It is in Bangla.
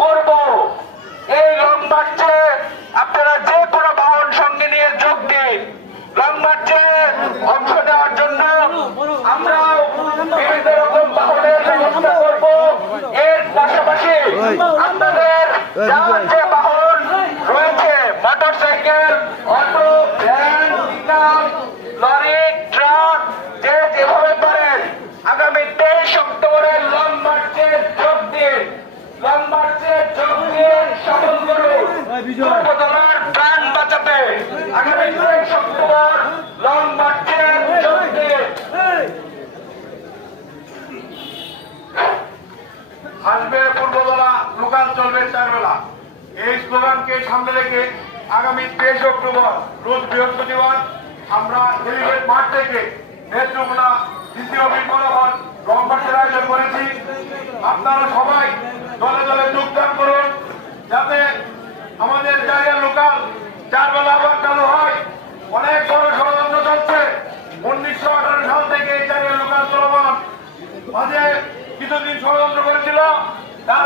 করব। এই লং মার্চে আপনারা যে কোনো বাহন সঙ্গে নিয়ে যোগ দিন। লং মার্চে অংশ নেওয়ার জন্য আমরাও বিভিন্ন রকম বাহনের ব্যবস্থা করব। এর পাশাপাশি আপনাদের যার যে বাহন রয়েছে, motorcycle, auto, van, pickup, lorry, truck, যে যেভাবে পারেন আগামী 23 অক্টোবরের লং মার্চে যোগ দিন। লং মার্চে যোগ দিয়ে সফল করুন পূর্বতলার প্রাণ বাঁচাতে। আগামী 23 অক্টোবর লং মার্চে যোগ দিন। আসবে পূর্বতলা, লোকাল চলবে 4 বেলা। এই স্লোগানকে সামনে রেখে আগামী 23 অক্টোবর রোজ বৃহস্পতিবার আমরা হেলিপ্যাড মাঠ থেকে নেত্রকোনা ডিসি অফিস বরাবর লং মার্চের আয়োজন করেছি। আপনারা সবাই দলে দলে যোগদান করুন, যাতে আমাদের জায়গায় লোকাল 4 বেলা আবার চালু হয়। অনেক বড় ষড়যন্ত্র চলছে। 1918 সাল থেকে এই জায়গায় লোকাল চলমান, মাঝে কিছুদিন ষড়যন্ত্র করেছিল, তার